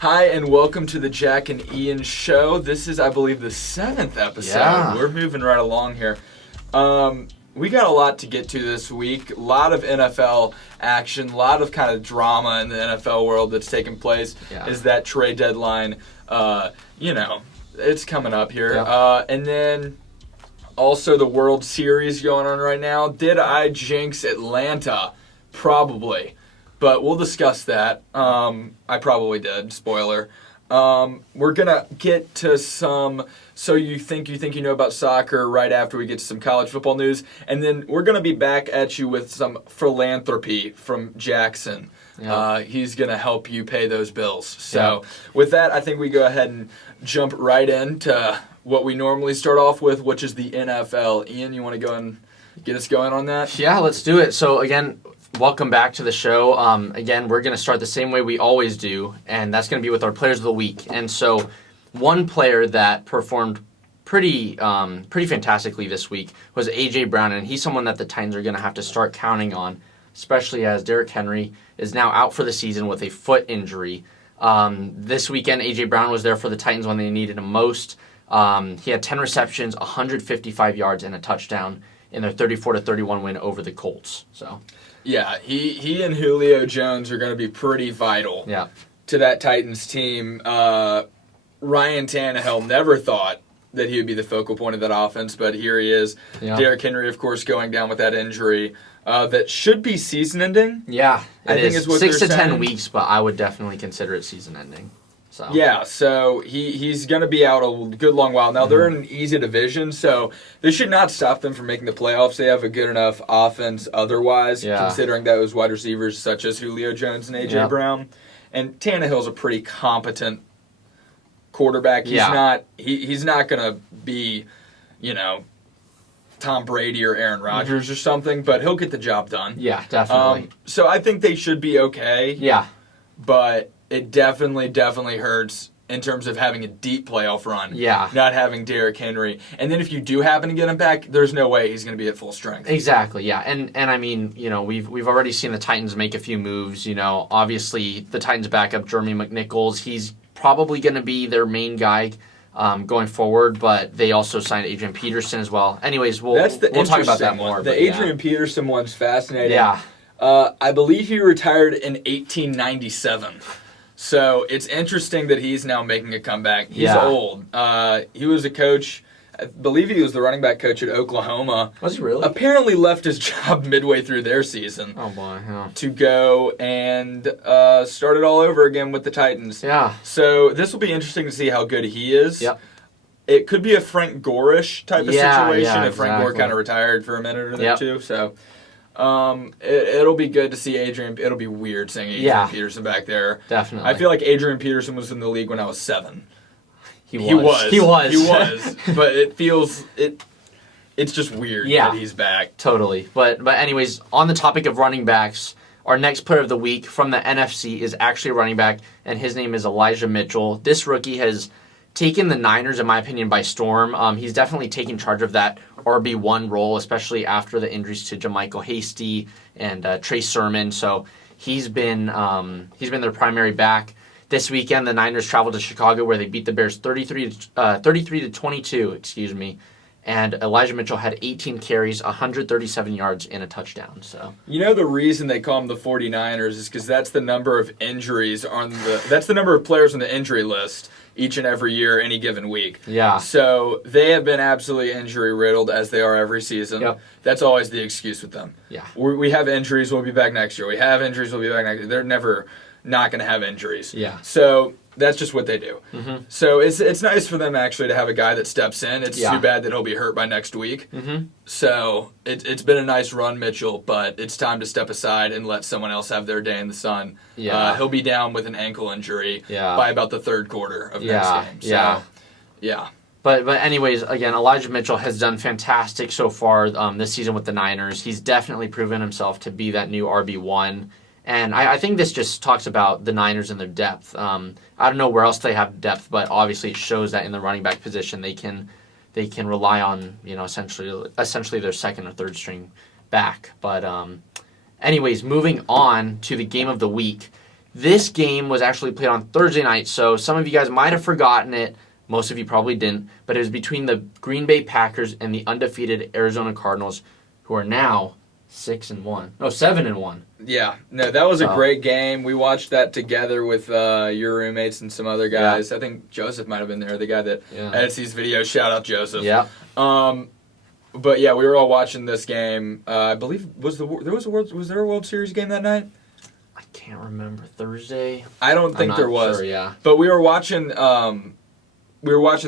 Hi, and welcome to the Jack and Ian Show. This is, I believe, the 7th episode. Yeah. We're moving right along here. We got a lot to get to this week. A lot of NFL action, a lot of kind of drama in the NFL world that's taking place. Yeah. Is that trade deadline. It's coming up here. Yep. And then also the World Series going on right now. Did I jinx Atlanta? Probably. But we'll discuss that. I probably did. Spoiler. We're going to get to some So You Think You Know About Soccer right after we get to some college football news. And then we're going to be back at you with some philanthropy from Jackson. Yeah. He's going to help you pay those bills. So with that, I think we go ahead and jump right into what we normally start off with, which is the NFL. Ian, you want to go and get us going on that? Yeah, let's do it. So again, welcome back to the show. Again, we're going to start the same way we always do, and that's going to be with our players of the week. And so one player that performed pretty fantastically this week was A.J. Brown, and he's someone that the Titans are going to have to start counting on, especially as Derrick Henry is now out for the season with a foot injury. This weekend, A.J. Brown was there for the Titans when they needed him most. He had 10 receptions, 155 yards, and a touchdown in their 34-31 win over the Colts. So, yeah, he and Julio Jones are going to be pretty vital to that Titans team. Ryan Tannehill never thought that he would be the focal point of that offense, but here he is. Yeah. Derrick Henry, of course, going down with that injury that should be season-ending. Yeah, I think is what 6 to they're 10 saying. weeks, but I would definitely consider it season-ending. So. Yeah, so he's going to be out a good long while. Now, they're in an easy division, so this should not stop them from making the playoffs. They have a good enough offense otherwise, considering those wide receivers such as Julio Jones and A.J. Brown. And Tannehill's a pretty competent quarterback. He's not going to be, Tom Brady or Aaron Rodgers or something, but he'll get the job done. Yeah, definitely. So I think they should be okay. Yeah. But it definitely hurts in terms of having a deep playoff run. Yeah. Not having Derrick Henry. And then if you do happen to get him back, there's no way he's going to be at full strength. Exactly, yeah. And I mean, we've already seen the Titans make a few moves. Obviously the Titans backup, Jeremy McNichols, he's probably going to be their main guy going forward, but they also signed Adrian Peterson as well. Anyways, we'll talk about that more. The Adrian Peterson one's fascinating. Yeah. I believe he retired in 1897. So it's interesting that he's now making a comeback. He's old. He was a coach. I believe he was the running back coach at Oklahoma. Was he really? Apparently left his job midway through their season. Oh, boy. Yeah. To go and start it all over again with the Titans. Yeah. So this will be interesting to see how good he is. Yep. It could be a Frank Gore-ish type of situation if Frank Gore exactly. kind of retired for a minute or two. So it'll be good to see Adrian. It'll be weird seeing Adrian Peterson back there. Definitely. I feel like Adrian Peterson was in the league when I was 7. He was. But it feels it's just weird that he's back. Totally. But anyways, on the topic of running backs, our next player of the week from the NFC is actually a running back, and his name is Elijah Mitchell. This rookie has taken the Niners, in my opinion, by storm. He's definitely taking charge of that RB1 role, especially after the injuries to JaMychal Hasty and Trey Sermon. So he's been their primary back. This weekend, the Niners traveled to Chicago where they beat the Bears 33 to 22, and Elijah Mitchell had 18 carries, 137 yards, and a touchdown. So the reason they call them the 49ers is because that's the number of injuries that's the number of players on the injury list each and every year, any given week. Yeah. So they have been absolutely injury riddled as they are every season. Yep. That's always the excuse with them. Yeah. We have injuries, we'll be back next year. We have injuries, we'll be back next year. They're never not going to have injuries. Yeah. So that's just what they do. Mm-hmm. So it's nice for them actually to have a guy that steps in. It's too bad that he'll be hurt by next week. Mm-hmm. So it's been a nice run, Mitchell, but it's time to step aside and let someone else have their day in the sun. Yeah. He'll be down with an ankle injury by about the third quarter of next game. So, yeah. But anyways, again, Elijah Mitchell has done fantastic so far this season with the Niners. He's definitely proven himself to be that new RB1. And I think this just talks about the Niners and their depth. I don't know where else they have depth, but obviously it shows that in the running back position they can rely on essentially their second or third string back. But anyways, moving on to the game of the week. This game was actually played on Thursday night, so some of you guys might have forgotten it. Most of you probably didn't, but it was between the Green Bay Packers and the undefeated Arizona Cardinals, who are now 6-1. No, 7-1. Yeah, no, that was a great game. We watched that together with your roommates and some other guys. Yeah. I think Joseph might have been there, the guy that Yeah. edits these videos. Shout out Joseph. Yeah. But yeah, we were all watching this game. I believe was there a World Series game that night? I can't remember. Thursday? I don't think there was. Sure, yeah. But we were watching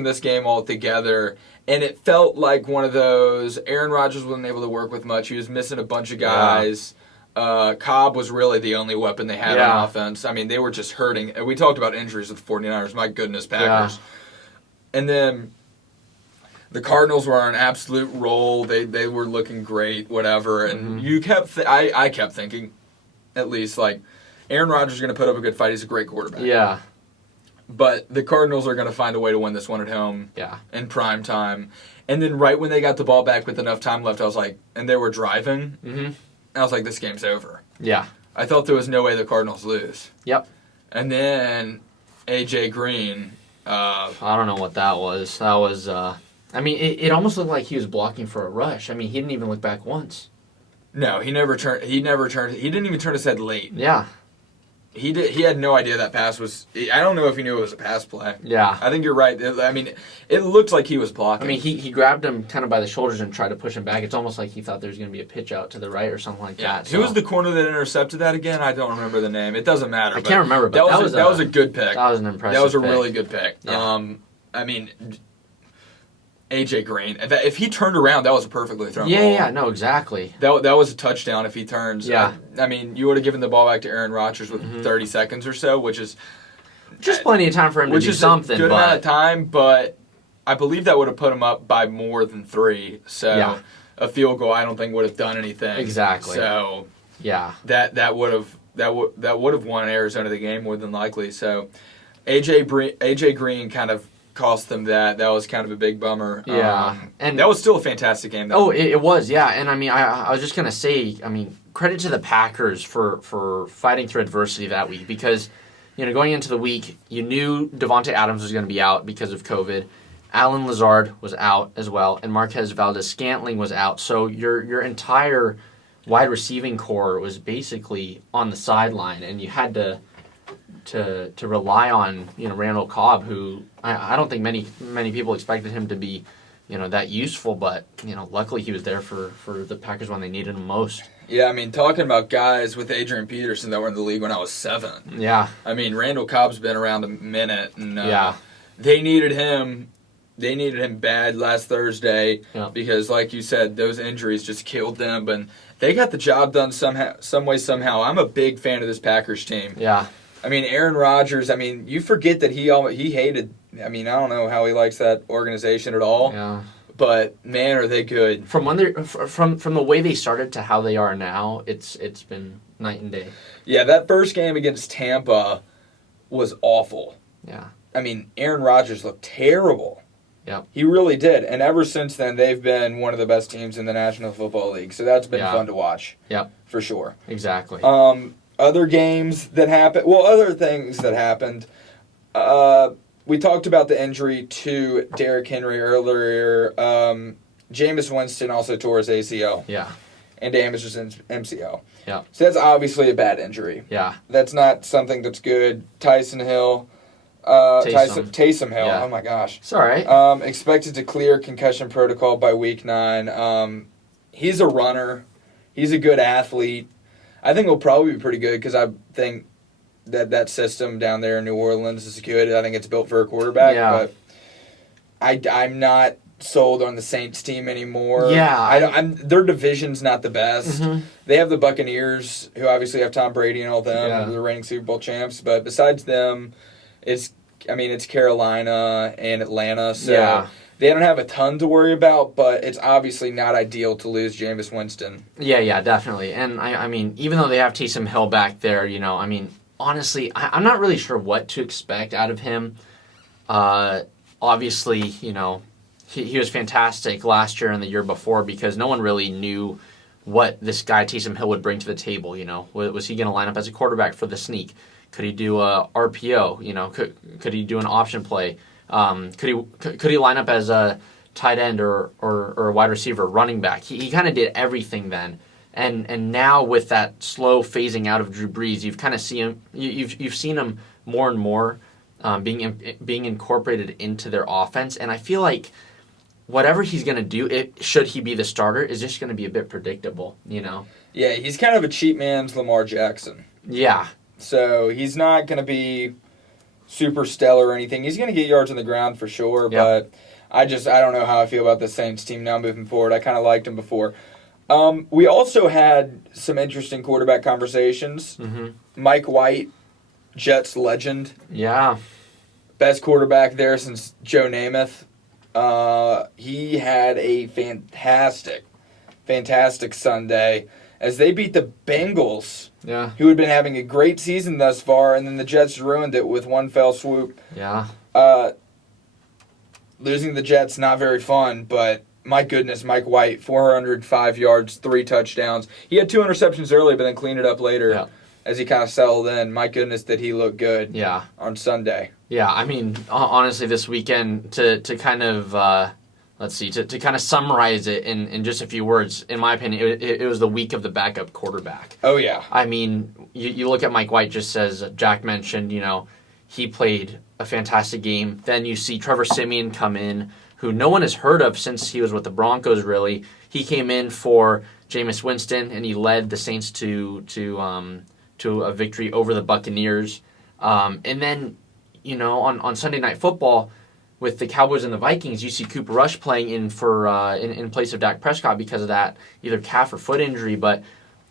this game all together, and it felt like one of those. Aaron Rodgers wasn't able to work with much. He was missing a bunch of guys. Cobb was really the only weapon they had on offense. I mean, they were just hurting. We talked about injuries with the 49ers. My goodness, Packers. Yeah. And then the Cardinals were on an absolute roll. They were looking great, whatever. And you kept I kept thinking, at least, like, Aaron Rodgers is going to put up a good fight. He's a great quarterback. Yeah. But the Cardinals are going to find a way to win this one at home in prime time. And then right when they got the ball back with enough time left, I was like, and they were driving, I was like, this game's over. Yeah. I thought there was no way the Cardinals lose. Yep. And then A.J. Green. I don't know what that was. That was, I mean, it almost looked like he was blocking for a rush. I mean, he didn't even look back once. No, he never turned. He didn't even turn his head late. Yeah. He had no idea that pass was. I don't know if he knew it was a pass play. Yeah. I think you're right. I mean, it looked like he was blocking. I mean, he grabbed him kind of by the shoulders and tried to push him back. It's almost like he thought there was going to be a pitch out to the right or something like that. Who was the corner that intercepted that again? I don't remember the name. It doesn't matter. I can't remember, but that was a good pick. That was an impressive That was a pick. really good pick. Yeah. I mean, A.J. Green. If he turned around, that was a perfectly thrown ball. Yeah, no, exactly. That was a touchdown if he turns. Yeah. I mean, you would have given the ball back to Aaron Rodgers with 30 seconds or so, which is just plenty of time for him to do something. Which is a good amount of time, but I believe that would have put him up by more than 3. So a field goal, I don't think would have done anything. Exactly. So that would have won Arizona the game more than likely. So A.J. Green kind of cost them that. That was kind of a big bummer. Yeah. And that was still a fantastic game, though. Oh, it was, yeah. And, I mean, I was just going to say, I mean, credit to the Packers for fighting through adversity that week because, you know, going into the week, you knew Devontae Adams was going to be out because of COVID. Alan Lazard was out as well, and Marquez Valdez-Scantling was out. So your entire wide receiving core was basically on the sideline, and you had to rely on, you know, Randall Cobb, who I don't think many people expected him to be, you know, that useful, but, you know, luckily he was there for the Packers when they needed him most. Yeah, I mean, talking about guys with Adrian Peterson that were in the league when I was 7. Yeah. I mean, Randall Cobb's been around a minute, and they needed him. They needed him bad last Thursday because, like you said, those injuries just killed them, but they got the job done somehow. I'm a big fan of this Packers team. Yeah. I mean, Aaron Rodgers, I mean, you forget that he hated, I mean, I don't know how he likes that organization at all. Yeah. But, man, are they good. From the way they started to how they are now, it's been night and day. Yeah, that first game against Tampa was awful. Yeah. I mean, Aaron Rodgers looked terrible. Yeah. He really did. And ever since then, they've been one of the best teams in the National Football League. So that's been fun to watch. Yeah. For sure. Exactly. Other games that happened, other things that happened. We talked about the injury to Derrick Henry earlier. Jameis Winston also tore his ACL. Yeah. And damaged his MCL. Yeah. So that's obviously a bad injury. Yeah. That's not something that's good. Taysom Hill. Yeah. Oh my gosh. It's all right. Expected to clear concussion protocol by week 9. He's a runner. He's a good athlete. I think he'll probably be pretty good because I think that system down there in New Orleans is good. I think it's built for a quarterback. Yeah. But I'm not sold on the Saints team anymore. Yeah. Their division's not the best. Mm-hmm. They have the Buccaneers, who obviously have Tom Brady and all them. Yeah. They're the reigning Super Bowl champs. But besides them, it's Carolina and Atlanta. So they don't have a ton to worry about, but it's obviously not ideal to lose Jameis Winston. Yeah, definitely. And, I mean, even though they have Taysom Hill back there, you know, I mean, honestly, I'm not really sure what to expect out of him. Obviously, you know, he was fantastic last year and the year before because no one really knew what this guy Taysom Hill would bring to the table, you know. Was he going to line up as a quarterback for the sneak? Could he do a RPO? You know, could he do an option play? Could he line up as a tight end or a wide receiver, running back? He kind of did everything then. And now with that slow phasing out of Drew Brees, you've kind of you've seen him more and more being incorporated into their offense. And I feel like whatever he's going to do, should he be the starter, is just going to be a bit predictable, you know? Yeah, he's kind of a cheap man's Lamar Jackson. Yeah. So he's not going to be super stellar or anything. He's going to get yards on the ground for sure, but I don't know how I feel about the Saints team now moving forward. I kind of liked him before. We also had some interesting quarterback conversations. Mm-hmm. Mike White, Jets legend. Yeah. Best quarterback there since Joe Namath. He had a fantastic Sunday as they beat the Bengals, who had been having a great season thus far, and then the Jets ruined it with one fell swoop. Yeah. Losing the Jets, not very fun, but my goodness, Mike White, 405 yards, 3 touchdowns. He had 2 interceptions early, but then cleaned it up later as he kind of settled in. My goodness, did he look good on Sunday. Yeah, I mean, honestly, this weekend, to kind of, to kind of summarize it in just a few words, in my opinion, it was the week of the backup quarterback. Oh, yeah. I mean, you look at Mike White, just as Jack mentioned, you know, he played a fantastic game. Then you see Trevor Siemian come in, who no one has heard of since he was with the Broncos, really. He came in for Jameis Winston, and he led the Saints to a victory over the Buccaneers. And then, you know, on Sunday Night Football, with the Cowboys and the Vikings, you see Cooper Rush playing in for in place of Dak Prescott because of that either calf or foot injury, but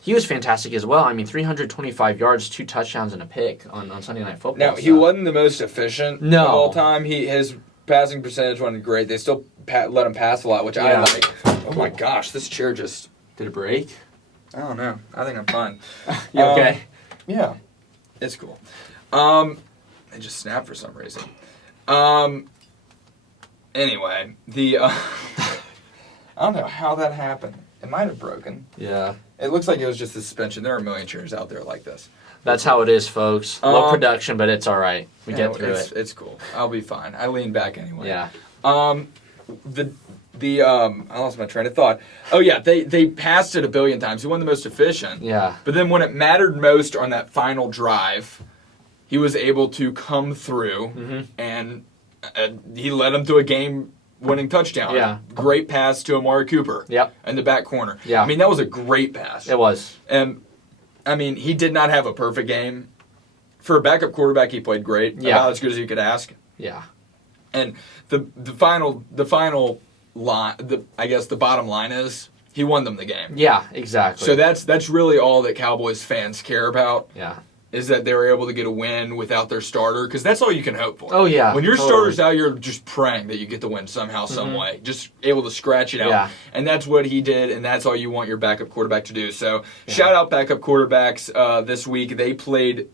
he was fantastic as well. I mean, 325 yards, 2 touchdowns, and a pick on Sunday Night Football. Now, he wasn't the most efficient of all time. His passing percentage wasn't great. They still let him pass a lot, which I like. Oh my gosh, this chair just... Did it break? I don't know. I think I'm fine. You okay? Yeah. It's cool. It just snapped for some reason. Anyway, I don't know how that happened. It might have broken. Yeah. It looks like it was just the suspension. There are a million chairs out there like this. That's how it is, folks. Low production, but it's all right. We get through it. It's cool. I'll be fine. I lean back anyway. Yeah. I lost my train of thought. Oh yeah, they passed it a billion times. He won the most efficient. Yeah. But then when it mattered most on that final drive, he was able to come through and he led them to a game-winning touchdown. Yeah. Great pass to Amari Cooper. Yep. In the back corner. Yeah. I mean, that was a great pass. It was. And I mean, he did not have a perfect game. For a backup quarterback, he played great. Yeah. About as good as you could ask. Yeah. And the final line, I guess the bottom line is he won them the game. Yeah, exactly. So that's really all that Cowboys fans care about. Yeah. Is that they were able to get a win without their starter, because that's all you can hope for. Oh, yeah. When your starter's out, you're just praying that you get the win somehow, some way. Just able to scratch it out. Yeah. And that's what he did, and that's all you want your backup quarterback to do. So shout out backup quarterbacks this week. They played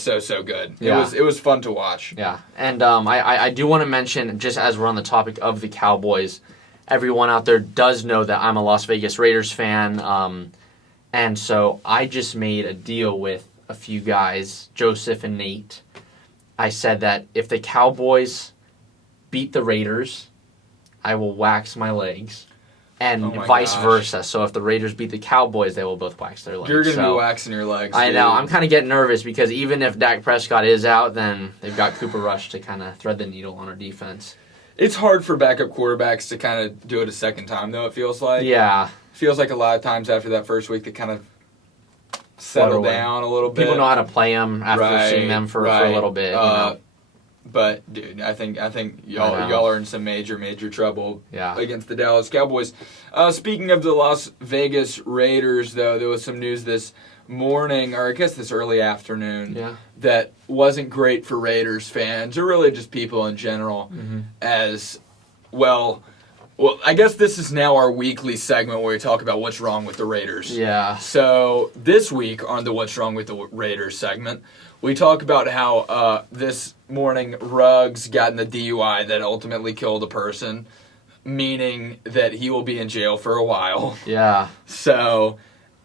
so good. Yeah. It was fun to watch. Yeah. And I do want to mention, just as we're on the topic of the Cowboys, everyone out there does know that I'm a Las Vegas Raiders fan. And so I just made a deal with a few guys, Joseph and Nate. I said that if the Cowboys beat the Raiders, I will wax my legs, and vice versa. So if the Raiders beat the Cowboys, they will both wax their legs. You're going to be waxing your legs. I know. I'm kind of getting nervous because even if Dak Prescott is out, then they've got Cooper Rush to kind of thread the needle on our defense. It's hard for backup quarterbacks to kind of do it a second time, though, it feels like. Yeah. Feels like a lot of times after that first week they kind of settle down a little bit. People know how to play them after seeing them for a little bit. You know? But dude, I think y'all are in some major trouble against the Dallas Cowboys. Speaking of the Las Vegas Raiders, though, there was some news this morning, or I guess this early afternoon, that wasn't great for Raiders fans, or really just people in general, as well. Well, I guess this is now our weekly segment where we talk about what's wrong with the Raiders. Yeah. So this week on the What's Wrong with the Raiders segment, we talk about how this morning Ruggs got in the DUI that ultimately killed a person, meaning that he will be in jail for a while. Yeah. So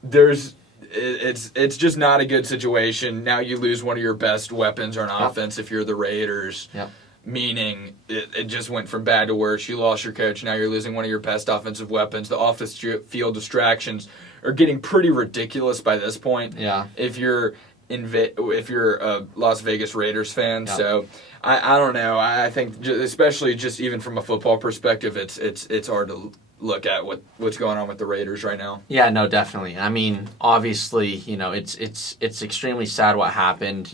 there's it's just not a good situation. Now you lose one of your best weapons on offense if you're the Raiders. Yep. Meaning it just went from bad to worse. You lost your coach. Now you're losing one of your best offensive weapons. The off-the-field distractions are getting pretty ridiculous by this point. Yeah. If you're a Las Vegas Raiders fan, Yep. So I don't know. I think especially just even from a football perspective, it's hard to look at what's going on with the Raiders right now. Yeah, no, definitely. I mean, obviously, it's extremely sad what happened.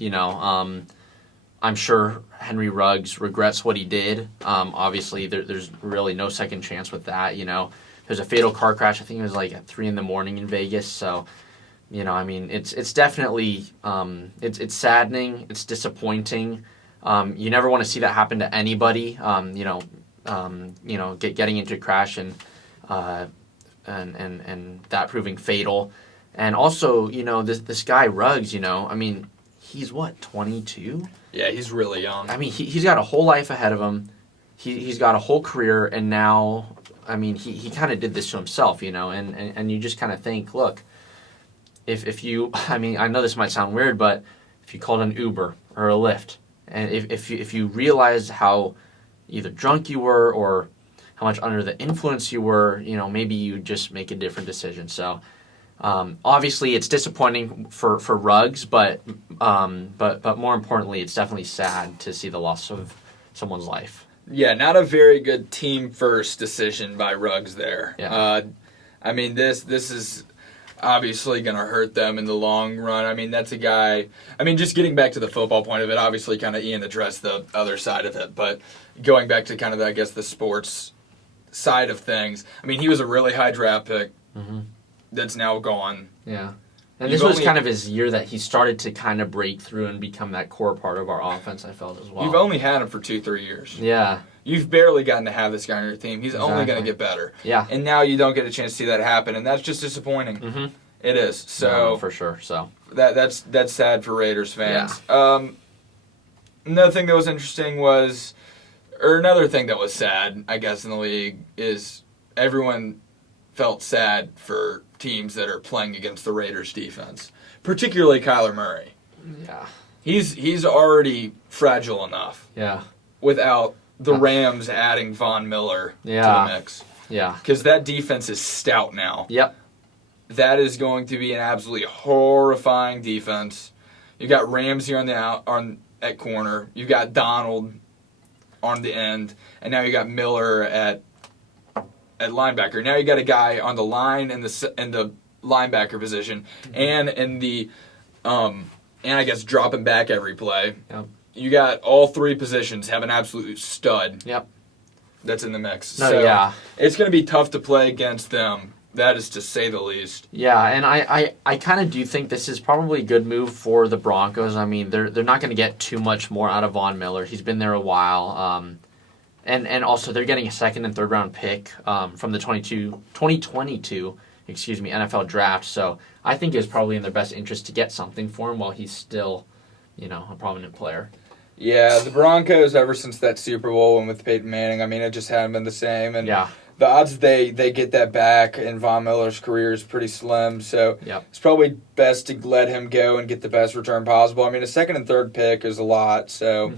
I'm sure Henry Ruggs regrets what he did. Obviously, there's really no second chance with that. There's a fatal car crash. I think it was like at 3 a.m. in Vegas. So, I mean, it's definitely it's saddening. It's disappointing. You never want to see that happen to anybody. Getting into a crash and that proving fatal, and also this guy Ruggs. I mean, he's what, 22? Yeah, he's really young. I mean, he's got a whole life ahead of him. He's got a whole career, and now, I mean, he kind of did this to himself, and you just kind of think, look, if you, I mean, I know this might sound weird, but if you called an Uber or a Lyft, and if you realize how either drunk you were or how much under the influence you were, maybe you just make a different decision. So, obviously, it's disappointing for Ruggs, but more importantly, it's definitely sad to see the loss of someone's life. Yeah, not a very good team first decision by Ruggs there. Yeah. I mean, this is obviously going to hurt them in the long run. I mean, that's a guy. I mean, just getting back to the football point of it, obviously, kind of Ian addressed the other side of it, but going back to kind of, I guess, the sports side of things. I mean, he was a really high draft pick. Mm-hmm. That's now gone. Yeah. And this was kind of his year that he started to kind of break through and become that core part of our offense, I felt, as well. You've only had him for 2-3 years. Yeah. You've barely gotten to have this guy on your team. He's only going to get better. Yeah. And now you don't get a chance to see that happen, and that's just disappointing. Mm-hmm. It is. So no, for sure. So that's sad for Raiders fans. Yeah. Another thing that was interesting was, or another thing that was sad, I guess, in the league is everyone felt sad for teams that are playing against the Raiders defense, particularly Kyler Murray. Yeah. He's already fragile enough. Yeah. Without the Rams adding Von Miller to the mix. Yeah. Because that defense is stout now. Yep. That is going to be an absolutely horrifying defense. You got Ramsey at corner. You got Donald on the end, and now you got Miller at linebacker. Now you got a guy on the line in the linebacker position, and in the and I guess dropping back every play. Yep. You got all three positions have an absolute stud. Yep. That's in the mix. No, so yeah. It's going to be tough to play against them. That is to say the least. Yeah, and I kind of do think this is probably a good move for the Broncos. I mean, they're not going to get too much more out of Von Miller. He's been there a while. And also they're getting a second and third round pick from the 2022 NFL draft. So I think it's probably in their best interest to get something for him while he's still, a prominent player. Yeah, the Broncos, ever since that Super Bowl win with Peyton Manning, I mean, it just hadn't been the same. And the odds they get that back in Von Miller's career is pretty slim. So It's probably best to let him go and get the best return possible. I mean, a second and third pick is a lot. So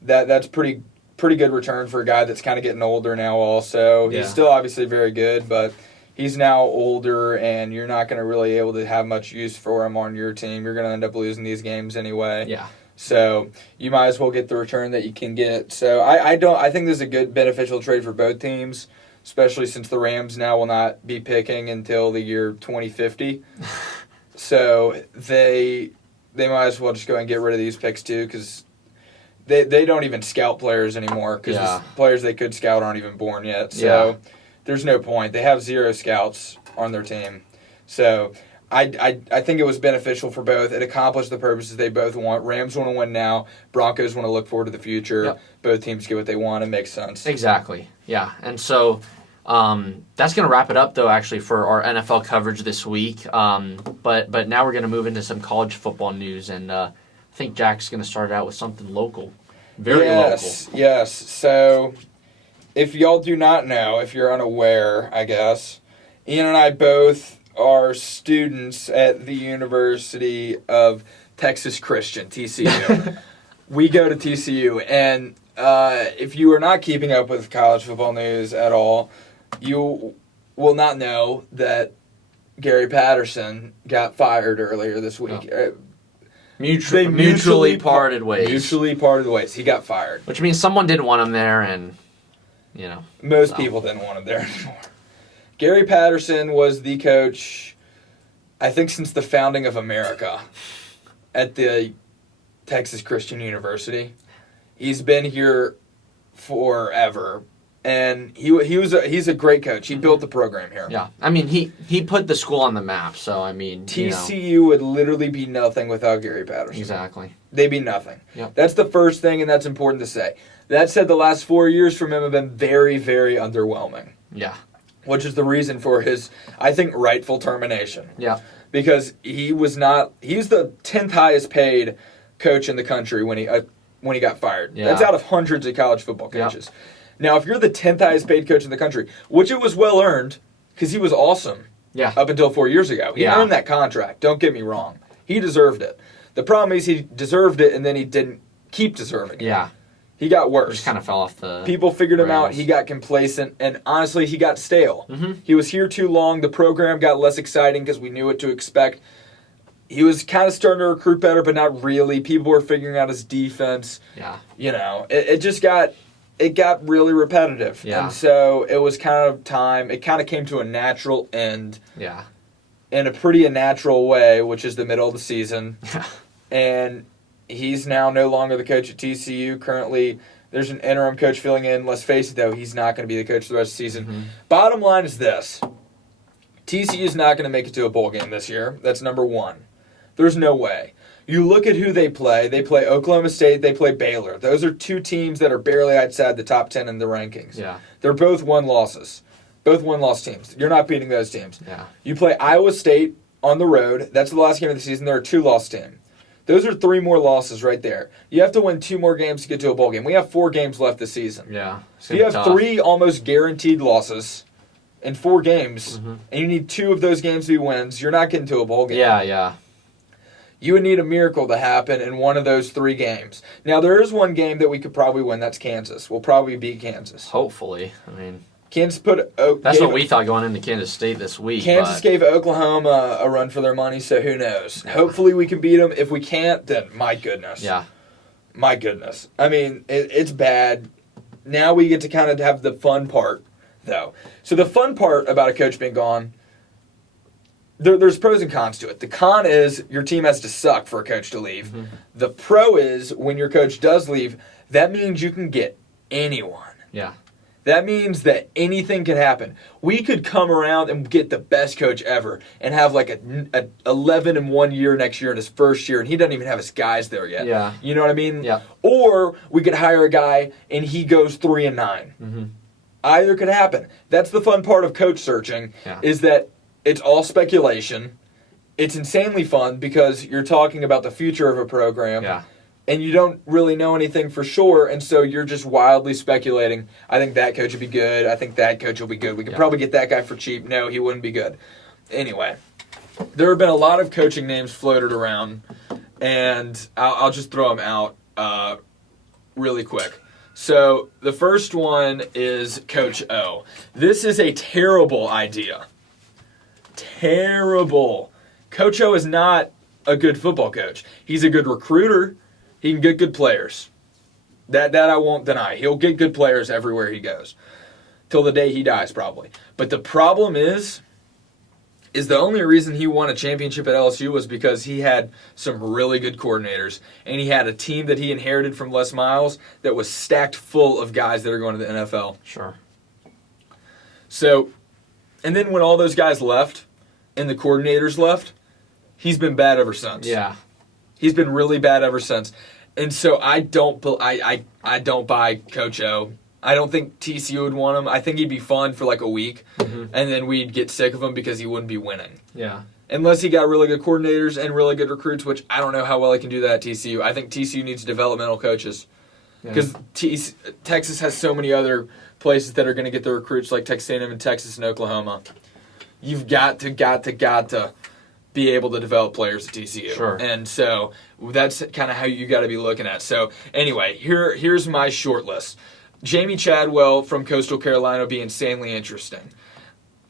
that's pretty good return for a guy that's kind of getting older now also. He's still obviously very good, but he's now older, and you're not going to really able to have much use for him on your team. You're going to end up losing these games anyway. Yeah. So you might as well get the return that you can get. So I think this is a good beneficial trade for both teams, especially since the Rams now will not be picking until the year 2050. So they might as well just go and get rid of these picks too, because they don't even scout players anymore, because the players they could scout aren't even born yet. So there's no point. They have 0 scouts on their team. So I think it was beneficial for both. It accomplished the purposes they both want. Rams want to win now. Broncos want to look forward to the future. Yep. Both teams get what they want. It makes sense. Exactly. Yeah. And so that's going to wrap it up, though, actually, for our NFL coverage this week. But now we're going to move into some college football news. And I think Jack's going to start out with something local. Very local. Yes. So if y'all do not know, if you're unaware, I guess, Ian and I both are students at the University of Texas Christian, TCU. We go to TCU, and if you are not keeping up with college football news at all, you will not know that Gary Patterson got fired earlier this week. Oh. Mutually parted ways. Mutually parted ways. He got fired. Which means someone didn't want him there, and, Most people didn't want him there anymore. Gary Patterson was the coach, I think, since the founding of America at the Texas Christian University. He's been here forever. And he's a great coach. He built the program here. Yeah. I mean, he put the school on the map, so, I mean, TCU would literally be nothing without Gary Patterson. Exactly. They'd be nothing. Yep. That's the first thing, and that's important to say. That said, the last 4 years from him have been very, very underwhelming. Yeah. Which is the reason for his, I think, rightful termination. Yeah. Because he's the 10th highest paid coach in the country when he got fired. Yeah. That's out of hundreds of college football coaches. Yep. Now, if you're the 10th highest paid coach in the country, which it was well earned, because he was awesome up until 4 years ago. He earned that contract. Don't get me wrong. He deserved it. The problem is he deserved it, and then he didn't keep deserving it. Yeah. He got worse. He just kind of fell off the People figured him out. rails. He got complacent, and honestly, he got stale. Mm-hmm. He was here too long. The program got less exciting because we knew what to expect. He was kind of starting to recruit better, but not really. People were figuring out his defense. Yeah. It just got... It got really repetitive. Yeah. And so it was kind of time. It kind of came to a natural end. Yeah. In a pretty unnatural way, which is the middle of the season. And he's now no longer the coach at TCU. Currently, there's an interim coach filling in. Let's face it, though, he's not going to be the coach for the rest of the season. Mm-hmm. Bottom line is this. TCU is not going to make it to a bowl game this year. That's number one. There's no way. You look at who they play. They play Oklahoma State. They play Baylor. Those are two teams that are barely outside the top 10 in the rankings. Yeah. They're both one-losses. Both one-loss teams. You're not beating those teams. Yeah. You play Iowa State on the road. That's the last game of the season. They're a two-loss team. Those are 3 more losses right there. You have to win 2 more games to get to a bowl game. We have 4 games left this season. Yeah. If you have 3 almost guaranteed losses in 4 games, and you need 2 of those games to be wins, you're not getting to a bowl game. Yeah. You would need a miracle to happen in one of those 3 games. Now, there is one game that we could probably win. That's Kansas. We'll probably beat Kansas. Hopefully. I mean, Kansas that's what we thought going into Kansas State this week. Kansas gave Oklahoma a run for their money, so who knows? Yeah. Hopefully we can beat them. If we can't, then my goodness. Yeah. My goodness. I mean, it's bad. Now we get to kind of have the fun part, though. So the fun part about a coach being gone, there's pros and cons to it. The con is your team has to suck for a coach to leave. Mm-hmm. The pro is when your coach does leave, that means you can get anyone. Yeah. That means that anything can happen. We could come around and get the best coach ever and have like a 11 in 1 year next year in his first year, and he doesn't even have his guys there yet. Yeah. You know what I mean? Yeah. Or we could hire a guy and he goes 3 and 9. Mm-hmm. Either could happen. That's the fun part of coach searching, is that it's all speculation. It's insanely fun because you're talking about the future of a program. Yeah. And you don't really know anything for sure, and so you're just wildly speculating. I think that coach would be good. I think that coach will be good. We could probably get that guy for cheap. No, he wouldn't be good. Anyway, there have been a lot of coaching names floated around, and I'll just throw them out really quick. So the first one is Coach O. This is a terrible idea. Terrible. Coach O is not a good football coach. He's a good recruiter. He can get good players. That I won't deny. He'll get good players everywhere he goes. Till the day he dies, probably. But the problem is the only reason he won a championship at LSU was because he had some really good coordinators. And he had a team that he inherited from Les Miles that was stacked full of guys that are going to the NFL. Sure. So, and then when all those guys left and the coordinators left, he's been bad ever since. Yeah. He's been really bad ever since. And so I don't buy Coach O. I don't think TCU would want him. I think he'd be fun for like a week, and then we'd get sick of him because he wouldn't be winning. Yeah. Unless he got really good coordinators and really good recruits, which I don't know how well he can do that at TCU. I think TCU needs developmental coaches because Texas has so many other places that are going to get the recruits like Texas A&M and Texas and Oklahoma. you've got to be able to develop players at TCU. Sure. And so that's kind of how you got to be looking at. So anyway, here's my short list. Jamie Chadwell from Coastal Carolina will be insanely interesting.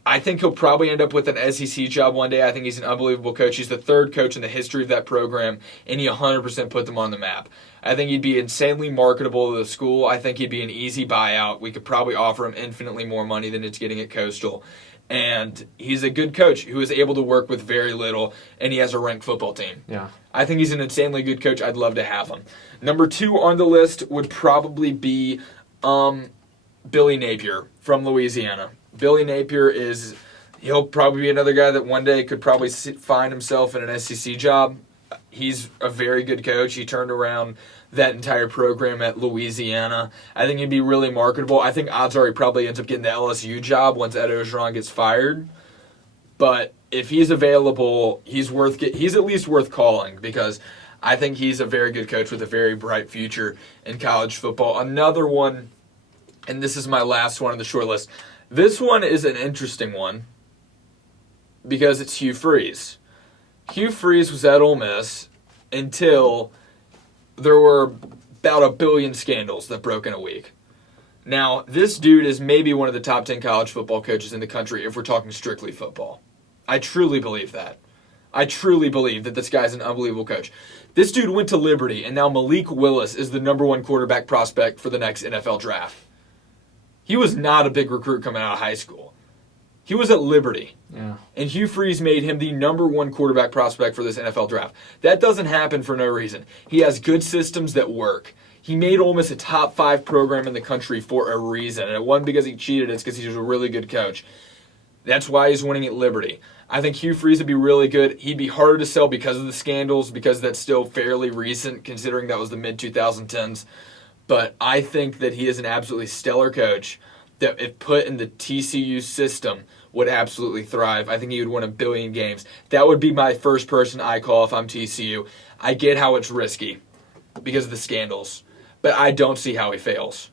I think he'll probably end up with an SEC job one day. I think he's an unbelievable coach. He's the third coach in the history of that program, and he 100% put them on the map. I think he'd be insanely marketable to the school. I think he'd be an easy buyout. We could probably offer him infinitely more money than it's getting at Coastal. And he's a good coach who is able to work with very little, and he has a ranked football team. Yeah. I think he's an insanely good coach. I'd love to have him. Number 2 on the list would probably be Billy Napier from Louisiana. Billy Napier he'll probably be another guy that one day could probably find himself in an SEC job. He's a very good coach. He turned around that entire program at Louisiana. I think he'd be really marketable. I think odds are he probably ends up getting the LSU job once Ed Orgeron gets fired. But if he's available, he's at least worth calling because I think he's a very good coach with a very bright future in college football. Another one, and this is my last one on the short list. This one is an interesting one because it's Hugh Freeze. Hugh Freeze was at Ole Miss until there were about 1 billion scandals that broke in a week. Now, this dude is maybe one of the top 10 college football coaches in the country if we're talking strictly football. I truly believe that. I truly believe that this guy's an unbelievable coach. This dude went to Liberty, and now Malik Willis is the number 1 quarterback prospect for the next NFL draft. He was not a big recruit coming out of high school. He was at Liberty. Yeah. And Hugh Freeze made him the number 1 quarterback prospect for this NFL draft. That doesn't happen for no reason. He has good systems that work. He made Ole Miss a top 5 program in the country for a reason. And it wasn't because he cheated, it's because he was a really good coach. That's why he's winning at Liberty. I think Hugh Freeze would be really good. He'd be harder to sell because of the scandals, because that's still fairly recent, considering that was the mid-2010s. But I think that he is an absolutely stellar coach that, if put in the TCU system, would absolutely thrive. I think he would win 1 billion games. That would be my first person I call if I'm TCU. I get how it's risky because of the scandals, but I don't see how he fails.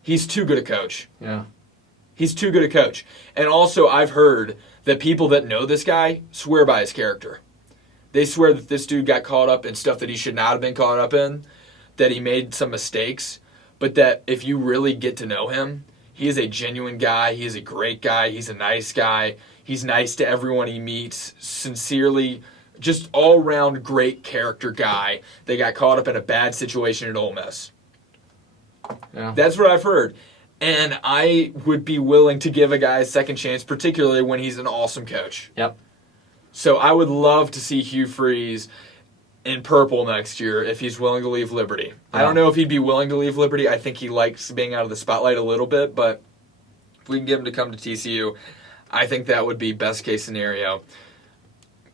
He's too good a coach. Yeah. He's too good a coach. And also, I've heard that people that know this guy swear by his character. They swear that this dude got caught up in stuff that he should not have been caught up in, that he made some mistakes, but that if you really get to know him, he is a genuine guy. He is a great guy. He's a nice guy. He's nice to everyone he meets. Sincerely, just all-around great character guy that got caught up in a bad situation at Ole Miss. Yeah. That's what I've heard. And I would be willing to give a guy a second chance, particularly when he's an awesome coach. Yep. So I would love to see Hugh Freeze in purple next year if he's willing to leave Liberty. I don't know if he'd be willing to leave Liberty. I think he likes being out of the spotlight a little bit, but if we can get him to come to TCU, I think that would be best case scenario.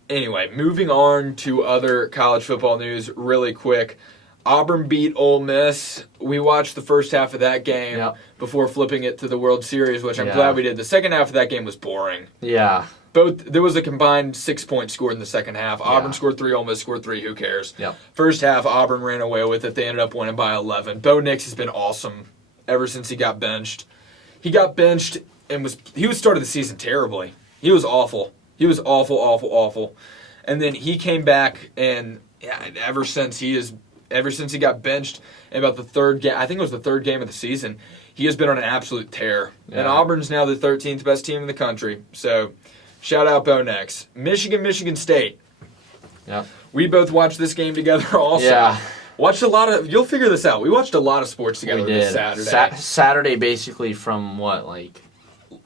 Anyway, moving on to other college football news really quick. Auburn beat Ole Miss. We watched the first half of that game before flipping it to the World Series, which I'm glad we did. The second half of that game was boring. Yeah. There was a combined 6 points scored in the second half. Auburn scored 3, Ole Miss scored 3. Who cares? Yep. First half, Auburn ran away with it. They ended up winning by 11. Bo Nix has been awesome ever since he got benched. He got benched and he started the season terribly. He was awful. He was awful. And then he came back, and ever since he got benched in about the third game, I think it was the third game of the season, he has been on an absolute tear. Yeah. And Auburn's now the 13th best team in the country. So shout out Bo Nix. Michigan State. Yeah. We both watched this game together also. Yeah. Watched a lot of, you'll figure this out. We watched a lot of sports together this Saturday. Saturday basically from what, like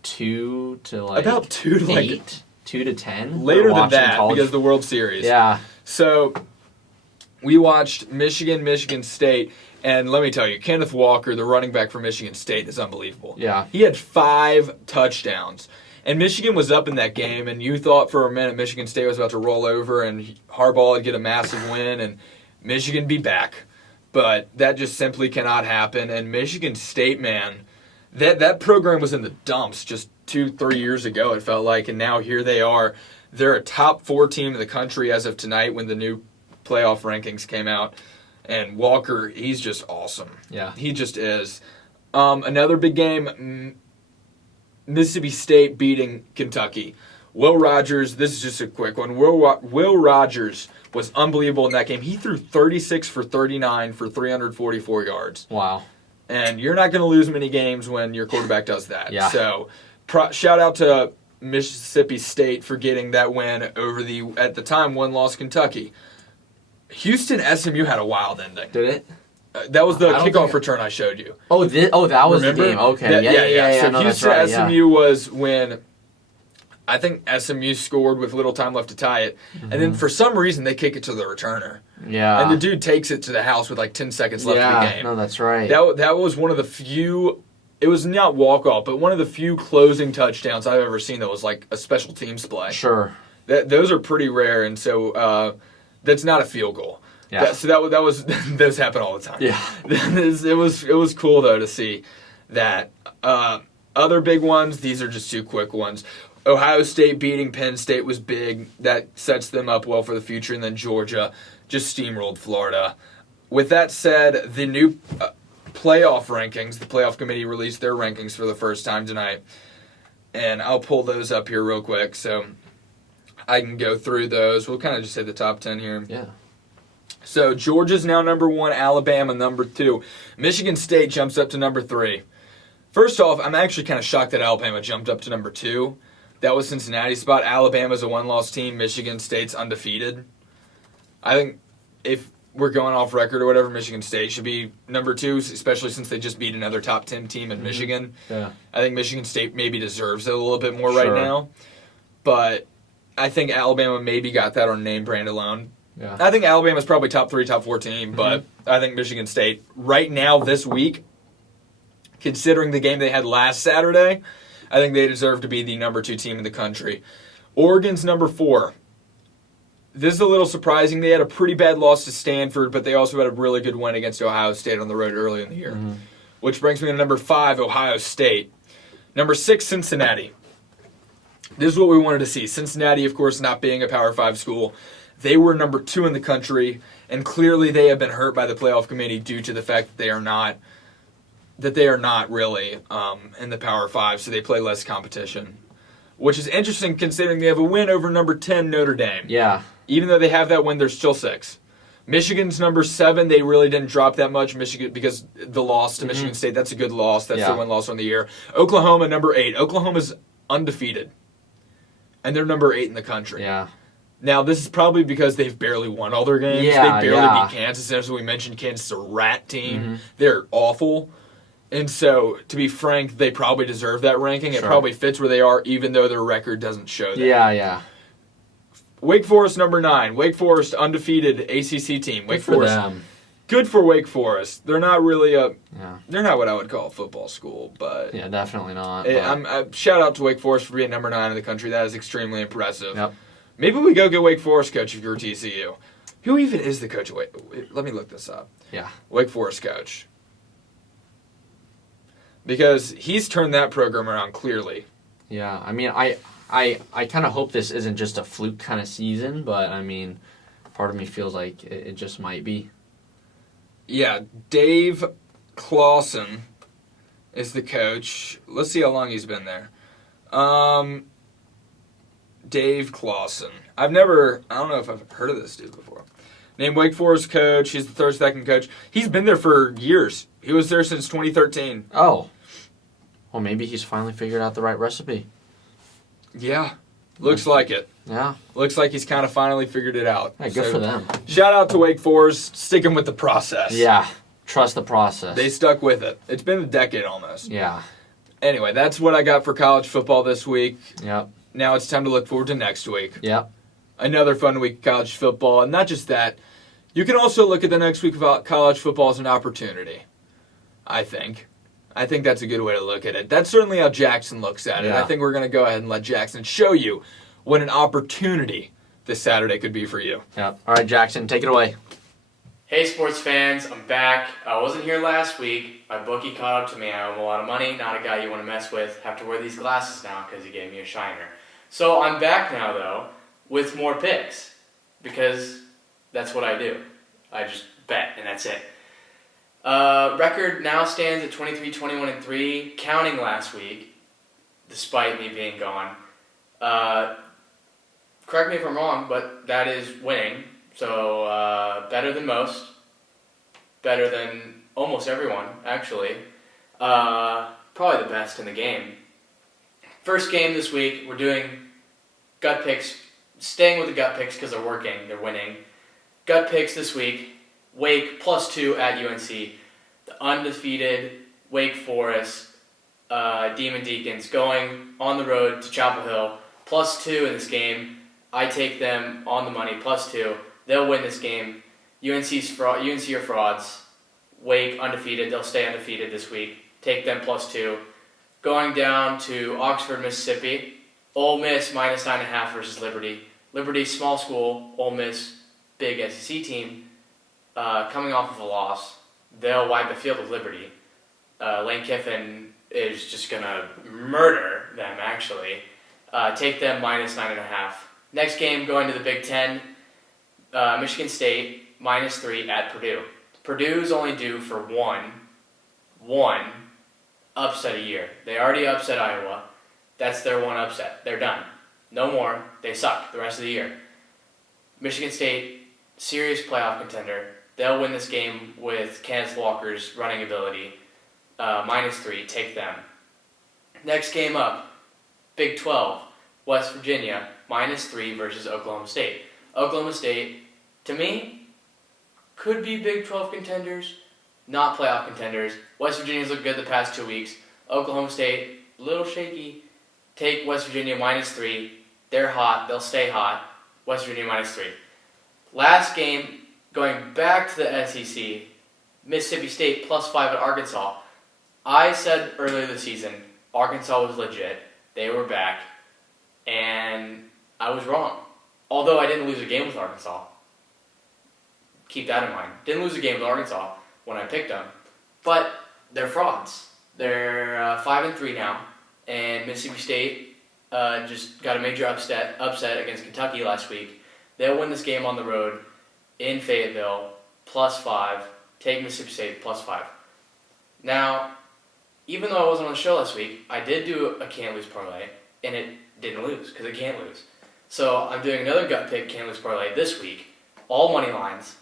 2 to like about 2 to 8? like 2 to 10? Later than that because of the World Series. Yeah. So we watched Michigan State, and let me tell you, Kenneth Walker, the running back for Michigan State, is unbelievable. Yeah. He had 5 touchdowns. And Michigan was up in that game, and you thought for a minute Michigan State was about to roll over and Harbaugh would get a massive win and Michigan be back. But that just simply cannot happen. And Michigan State, man, that program was in the dumps just 2-3 years ago, it felt like, and now here they are. They're a top 4 team in the country as of tonight when the new playoff rankings came out. And Walker, he's just awesome. Yeah. He just is. Another big game, Mississippi State beating Kentucky. Will Rogers, this is just a quick one. Will Rogers was unbelievable in that game. He threw 36 for 39 for 344 yards. Wow. And you're not going to lose many games when your quarterback does that. Yeah. So, shout out to Mississippi State for getting that win over the, at the time, one-loss Kentucky. Houston SMU had a wild ending. Did it? That was the kickoff return I showed you. Oh, that was Remember? the game. Okay. Yeah. So no, Houston that's right, SMU was when I think SMU scored with little time left to tie it, and then for some reason they kick it to the returner. Yeah. And the dude takes it to the house with like 10 seconds left in the game. No, that's right. That was one of the few. It was not walk off, but one of the few closing touchdowns I've ever seen that was like a special teams play. Sure. Those are pretty rare, and so that's not a field goal. Yeah. That was those happen all the time. Yeah. It was cool though to see that. Other big ones. These are just two quick ones. Ohio State beating Penn State was big. That sets them up well for the future. And then Georgia just steamrolled Florida. With that said, the new playoff rankings, the playoff committee released their rankings for the first time tonight. And I'll pull those up here real quick so I can go through those. We'll kind of just say the top 10 here. Yeah. So Georgia's now number 1, Alabama number 2. Michigan State jumps up to number 3. First off, I'm actually kind of shocked that Alabama jumped up to number 2. That was Cincinnati's spot. Alabama's a one-loss team. Michigan State's undefeated. I think if we're going off record or whatever, Michigan State should be number 2, especially since they just beat another top 10 team in Michigan. Yeah. I think Michigan State maybe deserves it a little bit more right now. But I think Alabama maybe got that on name brand alone. Yeah. I think Alabama's probably top 3, top 4 team, but I think Michigan State right now this week, considering the game they had last Saturday, I think they deserve to be the number 2 team in the country. Oregon's number 4. This is a little surprising. They had a pretty bad loss to Stanford, but they also had a really good win against Ohio State on the road early in the year. Which brings me to number 5, Ohio State. Number 6, Cincinnati. This is what we wanted to see. Cincinnati, of course, not being a Power 5 school. They were number 2 in the country, and clearly they have been hurt by the playoff committee due to the fact that they are not really in the Power 5, so they play less competition. Which is interesting considering they have a win over number 10, Notre Dame. Yeah. Even though they have that win, they're still 6. Michigan's number 7. They really didn't drop that much. Michigan, because the loss to Michigan State, that's a good loss. That's the win-loss on the year. Oklahoma, number 8. Oklahoma's undefeated. And they're number 8 in the country. Yeah. Now, this is probably because they've barely won all their games. Yeah, they barely beat Kansas. As we mentioned, Kansas is a rat team. They're awful. And so, to be frank, they probably deserve that ranking. It probably fits where they are, even though their record doesn't show that. Yeah. Wake Forest, number 9. Wake Forest, undefeated ACC team. Wake Forest. Them. Good for Wake Forest. They're not really they're not what I would call a football school, but Yeah, definitely not. shout out to Wake Forest for being number 9 in the country. That is extremely impressive. Yep. Maybe we go get Wake Forest coach if you're TCU. Who even is the coach of Wake? Let me look this up. Yeah. Wake Forest coach. Because he's turned that program around clearly. Yeah, I mean, I kind of hope this isn't just a fluke kind of season, but I mean, part of me feels like it just might be. Yeah, Dave Clawson is the coach. Let's see how long he's been there. Dave Clawson. I don't know if I've heard of this dude before. Named Wake Forest coach. He's the third second coach. He's been there for years. He was there since 2013. Oh. Well, maybe he's finally figured out the right recipe. Yeah. Looks like it. Yeah. Looks like he's kind of finally figured it out. Hey, good for them. Shout out to Wake Forest, sticking with the process. Yeah. Trust the process. They stuck with it. It's been a decade almost. Yeah. Anyway, that's what I got for college football this week. Yep. Now it's time to look forward to next week. Yep. Another fun week of college football. And not just that, you can also look at the next week of college football as an opportunity, I think. I think that's a good way to look at it. That's certainly how Jackson looks at it. Yeah. I think we're going to go ahead and let Jackson show you what an opportunity this Saturday could be for you. Yep. All right, Jackson, take it away. Hey, sports fans, I'm back. I wasn't here last week. My bookie caught up to me. I owe him a lot of money. Not a guy you want to mess with. Have to wear these glasses now because he gave me a shiner. So I'm back now, though, with more picks because that's what I do. I just bet, and that's it. Record now stands at 23-21-3, counting last week, despite me being gone. Correct me if I'm wrong, but that is winning. So better than most, better than almost everyone, actually. Probably the best in the game. First game this week, we're doing gut picks, staying with the gut picks because they're working, they're winning. Gut picks this week, Wake +2 at UNC. The undefeated Wake Forest Demon Deacons going on the road to Chapel Hill, +2 in this game. I take them on the money, +2. They'll win this game. UNC are frauds. Wake undefeated, they'll stay undefeated this week. Take them +2. Going down to Oxford, Mississippi, Ole Miss -9.5 versus Liberty. Liberty, small school, Ole Miss, big SEC team, coming off of a loss. They'll wipe the field with Liberty. Lane Kiffin is just going to murder them, actually. Take them -9.5. Next game, going to the Big Ten, Michigan State, -3 at Purdue. Purdue's only due for one upset a year. They already upset Iowa. That's their one upset. They're done. No more. They suck the rest of the year. Michigan State, serious playoff contender. They'll win this game with Kenneth Walker's running ability. -3. Take them. Next game up, Big 12, West Virginia, -3 versus Oklahoma State. Oklahoma State, to me, could be Big 12 contenders, not playoff contenders. West Virginia's looked good the past 2 weeks. Oklahoma State, a little shaky. Take West Virginia -3. They're hot. They'll stay hot. West Virginia -3. Last game, going back to the SEC, Mississippi State +5 at Arkansas. I said earlier this season, Arkansas was legit. They were back. And I was wrong. Although I didn't lose a game with Arkansas. Keep that in mind. Didn't lose a game with Arkansas when I picked them. But they're frauds. They're 5-3 now. And Mississippi State just got a major upset against Kentucky last week. They'll win this game on the road in Fayetteville, +5. Take Mississippi State, +5. Now, even though I wasn't on the show last week, I did do a can't lose parlay, and it didn't lose because it can't lose. So I'm doing another gut pick can't lose parlay this week, all money lines.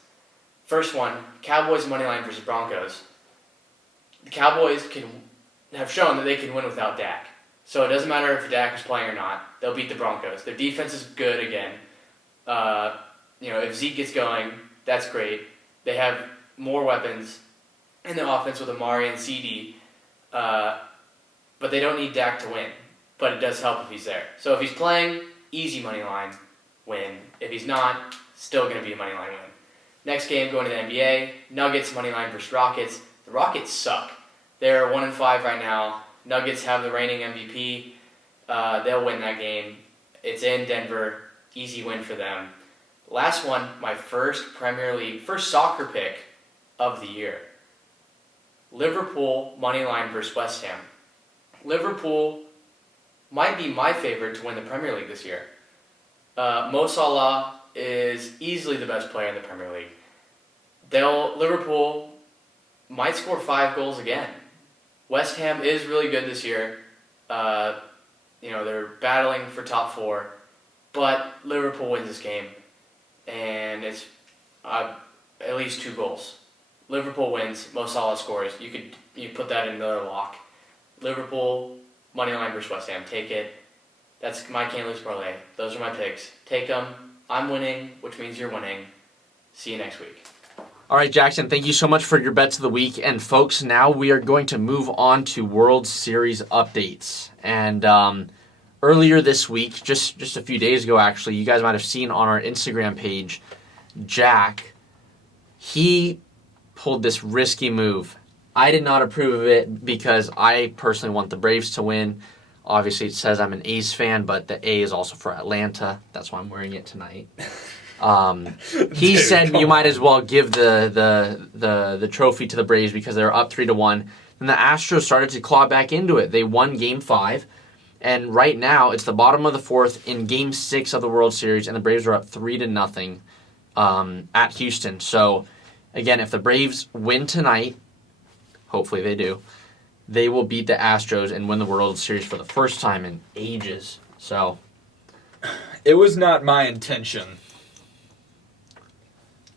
First one, Cowboys money line versus Broncos. The Cowboys have shown that they can win without Dak. So it doesn't matter if Dak is playing or not. They'll beat the Broncos. Their defense is good again. If Zeke gets going, that's great. They have more weapons in the offense with Amari and CD. But they don't need Dak to win. But it does help if he's there. So if he's playing, easy money line win. If he's not, still going to be a money line win. Next game, going to the NBA. Nuggets money line versus Rockets. The Rockets suck. They're 1-5 right now. Nuggets have the reigning MVP. They'll win that game. It's in Denver. Easy win for them. Last one, my first soccer pick of the year. Liverpool money line versus West Ham. Liverpool might be my favorite to win the Premier League this year. Mo Salah is easily the best player in the Premier League. Liverpool might score 5 goals again. West Ham is really good this year. They're battling for top 4, but Liverpool wins this game, and it's at least 2 goals. Liverpool wins. Mo Salah scores. You put that in another lock. Liverpool money line versus West Ham. Take it. That's my can't lose parlay. Those are my picks. Take them. I'm winning, which means you're winning. See you next week. All right, Jackson, thank you so much for your bets of the week. And folks, now we are going to move on to World Series updates. And earlier this week, just a few days ago actually, you guys might have seen on our Instagram page, Jack, he pulled this risky move. I did not approve of it because I personally want the Braves to win. Obviously, it says I'm an A's fan, but the A is also for Atlanta. That's why I'm wearing it tonight. He said you might as well give the trophy to the Braves because they're up 3-1. Then the Astros started to claw back into it. They won Game 5, and right now it's the bottom of the 4th in Game 6 of the World Series, and the Braves are up 3-0 at Houston. So, again, if the Braves win tonight, hopefully they do, they will beat the Astros and win the World Series for the first time in ages. So, It was not my intention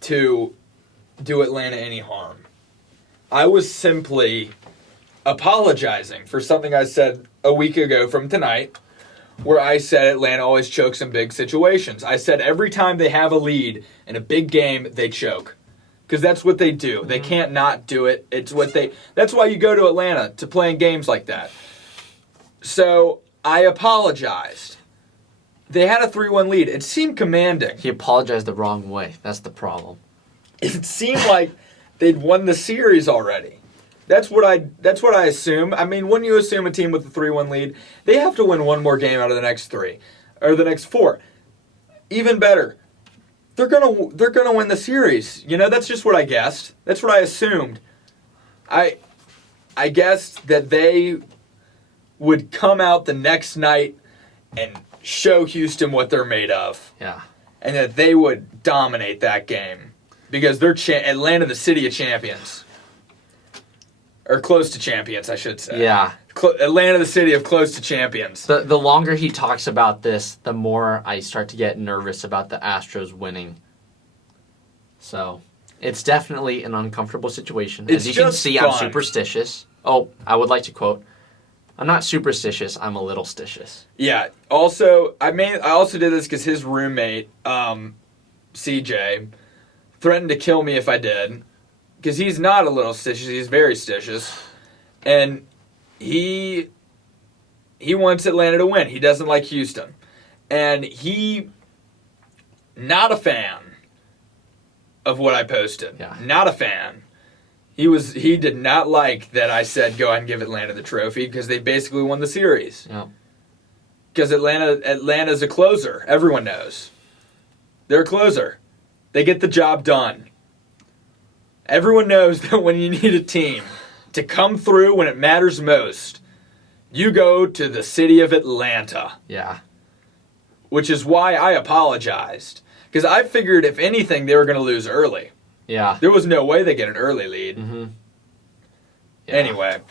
to do Atlanta any harm. I was simply apologizing for something I said a week ago from tonight, where I said Atlanta always chokes in big situations. I said every time they have a lead in a big game, they choke. Because that's what they do. They can't not do it. That's why you go to Atlanta, to play in games like that. So I apologized. They had a 3-1 lead. It seemed commanding. He apologized the wrong way. That's the problem. It seemed like they'd won the series already. That's what I assume. I mean, when you assume a team with a 3-1 lead, they have to win one more game out of the next 3 or the next 4. Even better, they're gonna win the series. You know, that's just what I guessed. That's what I assumed. I guessed that they would come out the next night and show Houston what they're made of. Yeah. And that they would dominate that game because they're Atlanta, the city of champions. Or close to champions, I should say. Yeah. Atlanta, the city of close to champions. The longer he talks about this, the more I start to get nervous about the Astros winning. So, it's definitely an uncomfortable situation. As you can see, fun. I'm superstitious. Oh, I would like to quote, I'm not superstitious, I'm a little stitious. Yeah. Also, I also did this because his roommate, CJ, threatened to kill me if I did. Because he's not a little stitious, he's very stitious. And he wants Atlanta to win. He doesn't like Houston. And he, not a fan of what I posted. Yeah. Not a fan. He did not like that I said go ahead and give Atlanta the trophy because they basically won the series. Yeah. Because Atlanta's a closer. Everyone knows. They're a closer. They get the job done. Everyone knows that when you need a team to come through when it matters most, you go to the city of Atlanta. Yeah. Which is why I apologized. Because I figured, if anything, they were going to lose early. Yeah. There was no way they get an early lead. Mm-hmm. Yeah. Anyway,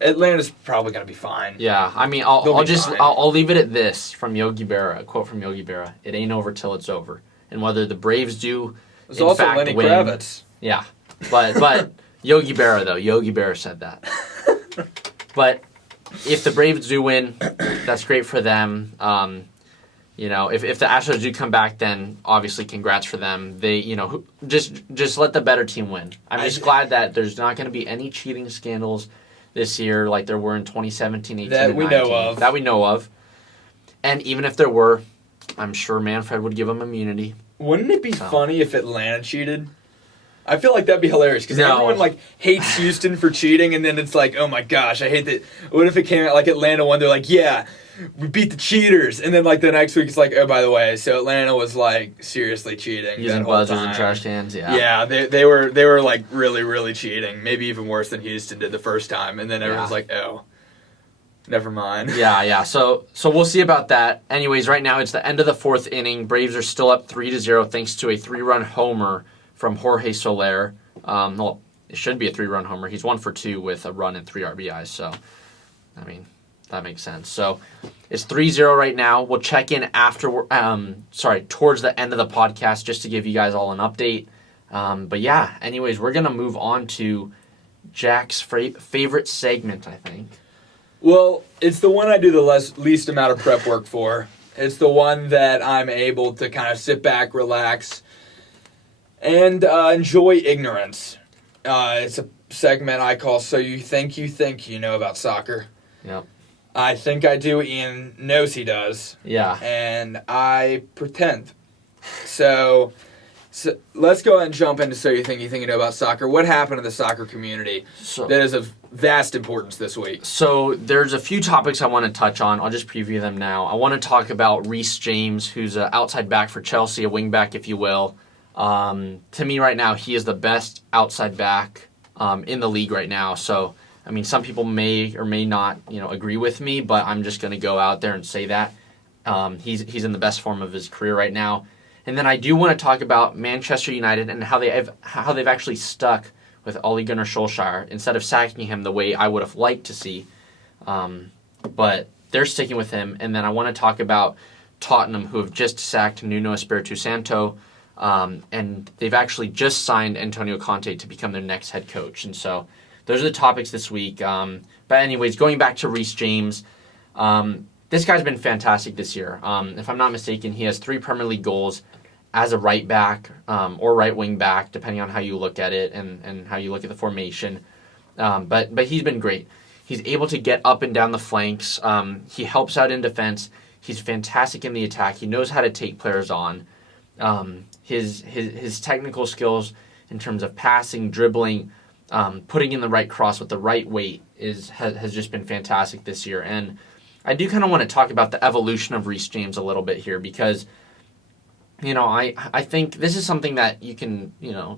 Atlanta's probably going to be fine. Yeah, I mean, I'll leave it at this from Yogi Berra, a quote from Yogi Berra. It ain't over till it's over. And whether the Braves do, There's also fact, Lenny win, Kravitz. Yeah, but Yogi Berra, though. Yogi Berra said that. But if the Braves do win, that's great for them. If the Astros do come back, then obviously congrats for them. They, just let the better team win. I'm just glad that there's not going to be any cheating scandals this year like there were in 2017, 18, that and we 19. know of. That we know of. And even if there were, I'm sure Manfred would give them immunity. Wouldn't it be funny if Atlanta cheated? I feel like that'd be hilarious because everyone hates Houston for cheating, and then it's like, oh my gosh, I hate that. What if it came out like Atlanta won? They're like, yeah, we beat the cheaters, and then the next week it's like, oh, by the way, so Atlanta was seriously cheating using that whole buzzers time. and trash cans. Yeah, yeah, they were really, really cheating. Maybe even worse than Houston did the first time, and then everyone's like, oh, never mind. Yeah. So we'll see about that. Anyways, right now it's the end of the 4th inning. Braves are still up 3-0 thanks to a 3-run homer from Jorge Soler. Well, it should be a 3-run homer. He's 1 for 2 with a run and 3 RBIs. So, I mean, that makes sense. So it's 3-0 right now. We'll check in towards the end of the podcast just to give you guys all an update. But yeah, anyways, we're gonna move on to Jack's favorite segment, I think. Well, it's the one I do the least amount of prep work for. It's the one that I'm able to kind of sit back, relax, and enjoy ignorance. It's a segment I call So You Think You Know About Soccer. Yep. I think I do. Ian knows he does. Yeah. And I pretend. So let's go ahead and jump into So You Think You Know About Soccer. What happened to the soccer community that is of vast importance this week? So there's a few topics I want to touch on. I'll just preview them now. I want to talk about Reece James, who's an outside back for Chelsea, a wing back, if you will. To me right now, he is the best outside back in the league right now. So, I mean, some people may or may not, agree with me, but I'm just going to go out there and say that. He's in the best form of his career right now. And then I do want to talk about Manchester United and how they've actually stuck with Ole Gunnar Solskjaer instead of sacking him the way I would have liked to see. But they're sticking with him. And then I want to talk about Tottenham, who have just sacked Nuno Espiritu Santo, and they've actually just signed Antonio Conte to become their next head coach. And so those are the topics this week. But anyways, going back to Reece James, this guy's been fantastic this year. If I'm not mistaken, he has 3 Premier League goals as a right back or right wing back, depending on how you look at it and how you look at the formation. But he's been great. He's able to get up and down the flanks. He helps out in defense. He's fantastic in the attack. He knows how to take players on. His technical skills in terms of passing, dribbling, putting in the right cross with the right weight has just been fantastic this year. And I do kind of want to talk about the evolution of Reece James a little bit here because, I think this is something that you can,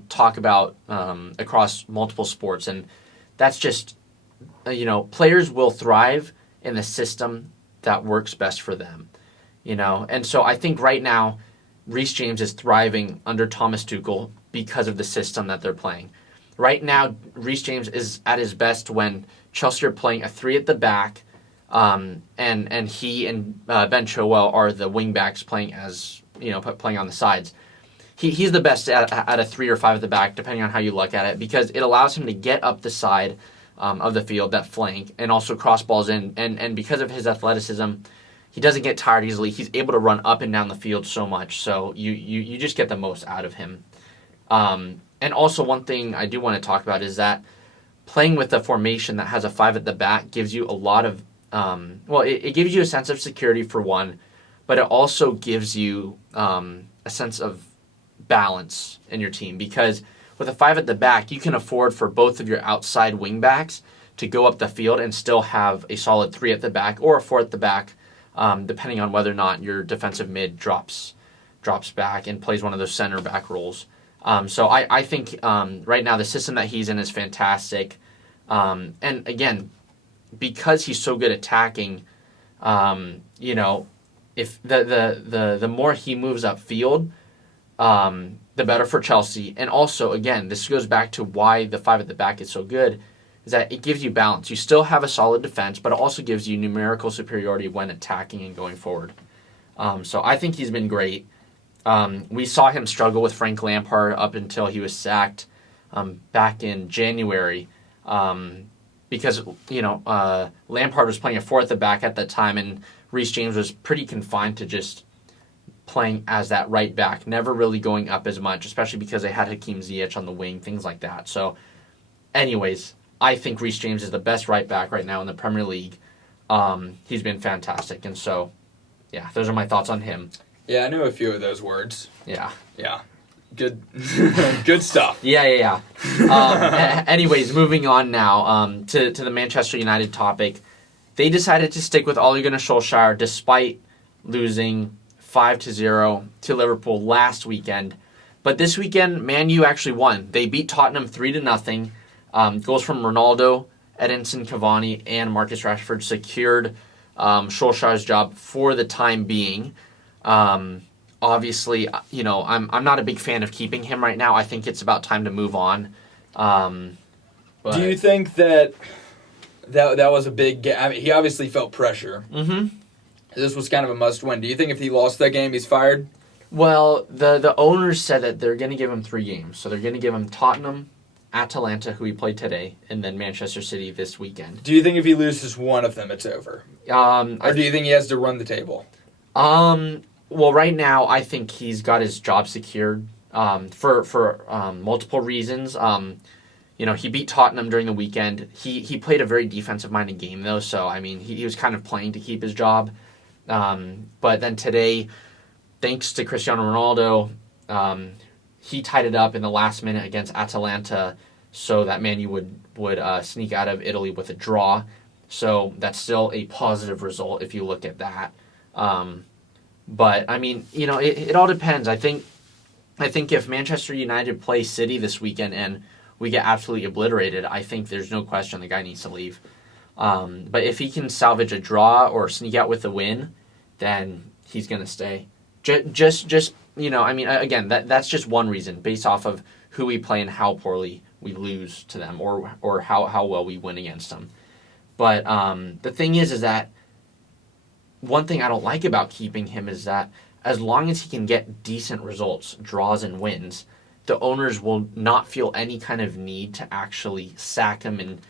talk about across multiple sports. And that's just, players will thrive in the system that works best for them, And so I think right now, Reece James is thriving under Thomas Tuchel because of the system that they're playing. Right now, Reece James is at his best when Chelsea are playing a 3 at the back, and he and Ben Chilwell are the wing backs playing playing on the sides. He's the best at a 3 or 5 at the back, depending on how you look at it, because it allows him to get up the side of the field, that flank, and also cross balls in. And because of his athleticism, he doesn't get tired easily. He's able to run up and down the field so much, so you just get the most out of him. And also one thing I do want to talk about is that playing with a formation that has a 5 at the back gives you a lot of, it gives you a sense of security for one, but it also gives you a sense of balance in your team because with a 5 at the back, you can afford for both of your outside wing backs to go up the field and still have a solid 3 at the back or a 4 at the back, depending on whether or not your defensive mid drops back and plays one of those center back roles. So I think right now the system that he's in is fantastic. And again, because he's so good at attacking, if the more he moves upfield, the better for Chelsea. And also, again, this goes back to why the 5 at the back is so good, is that it gives you balance. You still have a solid defense, but it also gives you numerical superiority when attacking and going forward. So I think he's been great. We saw him struggle with Frank Lampard up until he was sacked back in January because, Lampard was playing a 4 at the back at that time, and Reece James was pretty confined to just playing as that right back, never really going up as much, especially because they had Hakeem Ziyech on the wing, things like that. So, anyways, I think Reece James is the best right back right now in the Premier League. He's been fantastic, and so, yeah, those are my thoughts on him. Yeah, I knew a few of those words. Yeah. Good good stuff. Yeah. Anyways, moving on now to the Manchester United topic. They decided to stick with Ole Gunnar Solskjaer despite losing 5-0 to Liverpool last weekend. But this weekend, Man U actually won. They beat Tottenham 3-0. Goals from Ronaldo, Edinson Cavani, and Marcus Rashford secured Solskjaer's job for the time being. Obviously, I'm not a big fan of keeping him right now. I think it's about time to move on. Do you think that was a big game? I mean, he obviously felt pressure. Mm-hmm. This was kind of a must-win. Do you think if he lost that game, he's fired? Well, the owners said that they're going to give him 3 games. So they're going to give him Tottenham, Atalanta, who he played today, and then Manchester City this weekend. Do you think if he loses one of them, it's over? Or do you think he has to run the table? Well, right now, I think he's got his job secured for multiple reasons. He beat Tottenham during the weekend. He played a very defensive-minded game, though, so, I mean, he was kind of playing to keep his job. But then today, thanks to Cristiano Ronaldo, he tied it up in the last minute against Atalanta so that Man U would sneak out of Italy with a draw. So that's still a positive result if you look at that. But, I mean, it all depends. I think if Manchester United play City this weekend and we get absolutely obliterated, I think there's no question the guy needs to leave. But if he can salvage a draw or sneak out with a win, then he's going to stay. Again, that's just one reason based off of who we play and how poorly we lose to them or how well we win against them. But the thing is that one thing I don't like about keeping him is that as long as he can get decent results, draws and wins, the owners will not feel any kind of need to actually sack him and,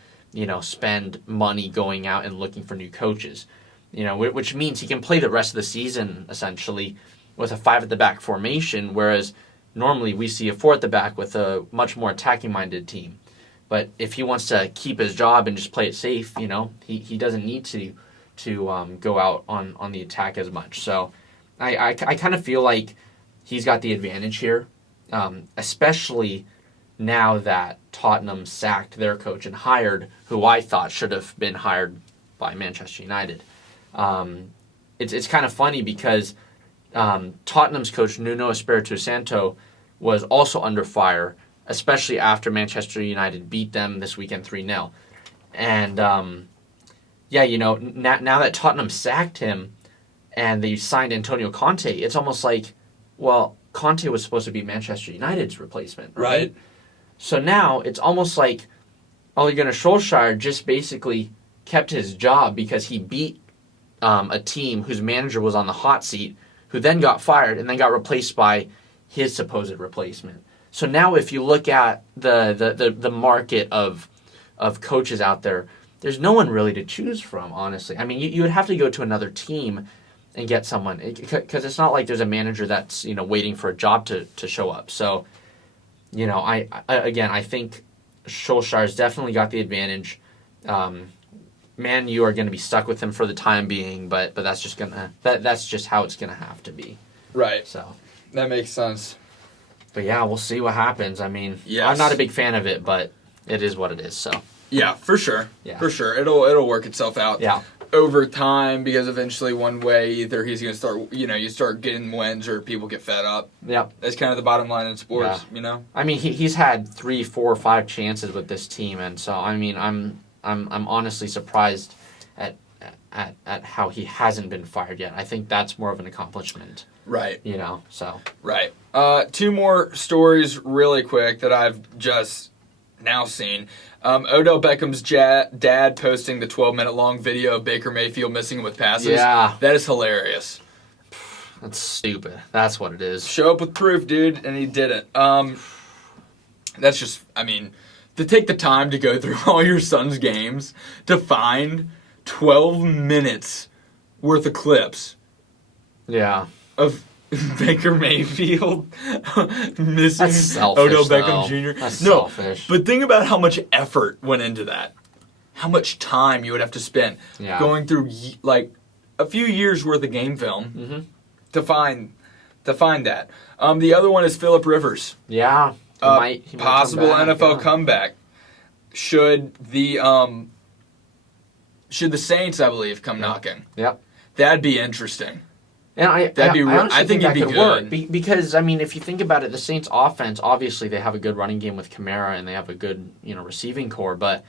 spend money going out and looking for new coaches. Which means he can play the rest of the season essentially with a 5 at the back formation, whereas normally we see a 4 at the back with a much more attacking minded team. But if he wants to keep his job and just play it safe, he doesn't need to go out on the attack as much. So I kind of feel like he's got the advantage here, especially now that Tottenham sacked their coach and hired who I thought should have been hired by Manchester United. It's kind of funny because Tottenham's coach Nuno Espirito Santo was also under fire, especially after Manchester United beat them this weekend 3-0. And now that Tottenham sacked him and they signed Antonio Conte, it's almost like, well, Conte was supposed to be Manchester United's replacement, right? So now it's almost like Ole Gunnar Solskjaer just basically kept his job because he beat a team whose manager was on the hot seat, who then got fired and then got replaced by his supposed replacement. So now if you look at the market of coaches out there, there's no one really to choose from, honestly. I mean, you would have to go to another team and get someone, because it's not like there's a manager that's waiting for a job to show up. So, I think Solskjaer's definitely got the advantage. Man, you are going to be stuck with him for the time being, but that's just that's just how it's gonna have to be. Right. So that makes sense. But yeah, we'll see what happens. I mean, yes. I'm not a big fan of it, but it is what it is. So yeah, for sure. Yeah. For sure. It'll work itself out. Yeah. Over time, because eventually one way either he's gonna start, you start getting wins or people get fed up. Yep. That's kind of the bottom line in sports, I mean, he's had 3, 4, 5 chances with this team, and so I mean, I'm honestly surprised at how he hasn't been fired yet. I think that's more of an accomplishment. Right. So. Right. 2 more stories really quick that I've just now seen. Odell Beckham's dad posting the 12-minute long video of Baker Mayfield missing with passes. Yeah. That is hilarious. That's stupid. That's what it is. Show up with proof, dude, and he did it. That's just, to take the time to go through all your son's games to find 12 minutes worth of clips. Yeah. Of Baker Mayfield missing That's selfish, Odell Beckham though. Jr. That's No, selfish. but think about how much effort went into that. How much time you would have to spend going through a few years worth of game film to find that. The other one is Phillip Rivers. Yeah. He might possible come back, NFL comeback. Should the Saints, I believe, come knocking? Yep. That'd be interesting. And I think that it'd could be work good. because if you think about it, the Saints' offense, obviously they have a good running game with Kamara and they have a good receiving core, but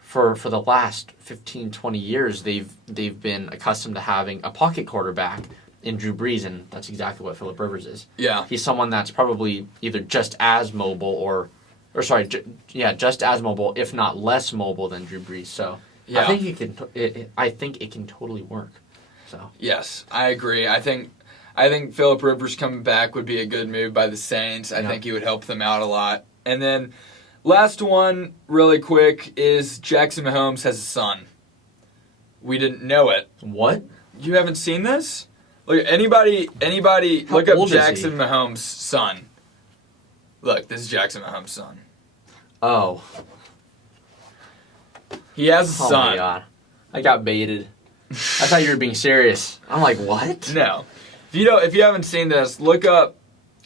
for the last 15, 20 years they've been accustomed to having a pocket quarterback in Drew Brees, and that's exactly what Phillip Rivers is. Yeah, he's someone that's probably either just as mobile just as mobile, if not less mobile than Drew Brees. So yeah. I think it can totally work. So yes, I agree. I think Phillip Rivers coming back would be a good move by the Saints. I think he would help them out a lot. And then last one, really quick, is Jackson Mahomes has a son. We didn't know it. What? You haven't seen this? Look, anybody How look up old is Jackson he? Mahomes' son. Look, this is Jackson Mahomes' son. Oh. He has a son. Oh my god. I got baited. I thought you were being serious. I'm like, what? No. If you haven't seen this, look up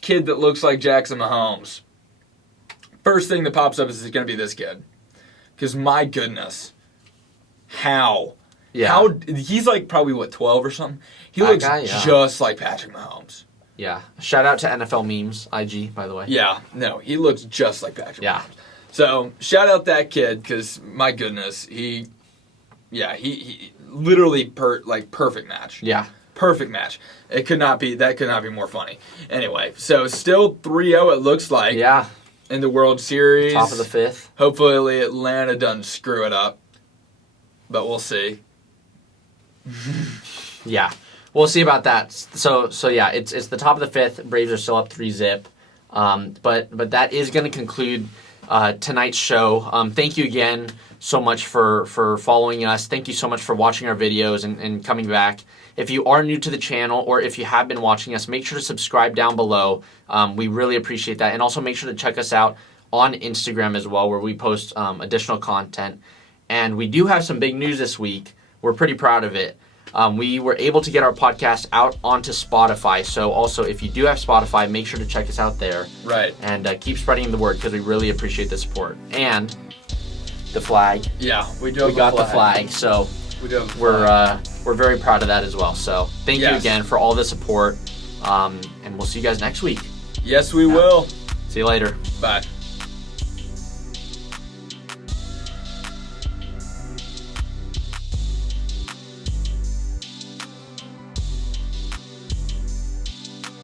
kid that looks like Jackson Mahomes. First thing that pops up is going to be this kid. Because my goodness. How? Yeah. How? He's like probably, 12 or something? He looks just like Patrick Mahomes. Yeah. Shout out to NFL Memes, IG, by the way. Yeah. No, he looks just like Patrick Yeah. Mahomes. So, shout out that kid because, my goodness, he literally perfect match. Yeah. Perfect match. That could not be more funny. Anyway, so still 3-0 it looks like. Yeah. In the World Series. Top of the 5th. Hopefully Atlanta doesn't screw it up. But we'll see. Yeah, we'll see about that. So yeah, it's the top of the fifth. Braves are still up 3-0. But that is going to conclude tonight's show. Thank you again so much for following us. Thank you so much for watching our videos and coming back. If you are new to the channel or if you have been watching us, make sure to subscribe down below. We really appreciate that. And also make sure to check us out on Instagram as well, where we post additional content. And we do have some big news this week. We're pretty proud of it. We were able to get our podcast out onto Spotify. So also, if you do have Spotify, make sure to check us out there. Right. And keep spreading the word because we really appreciate the support. And the flag. Yeah, we do. We got the flag. So we do. Have a flag. We're very proud of that as well. So thank you again for all the support. And we'll see you guys next week. Yes, we will. See you later. Bye.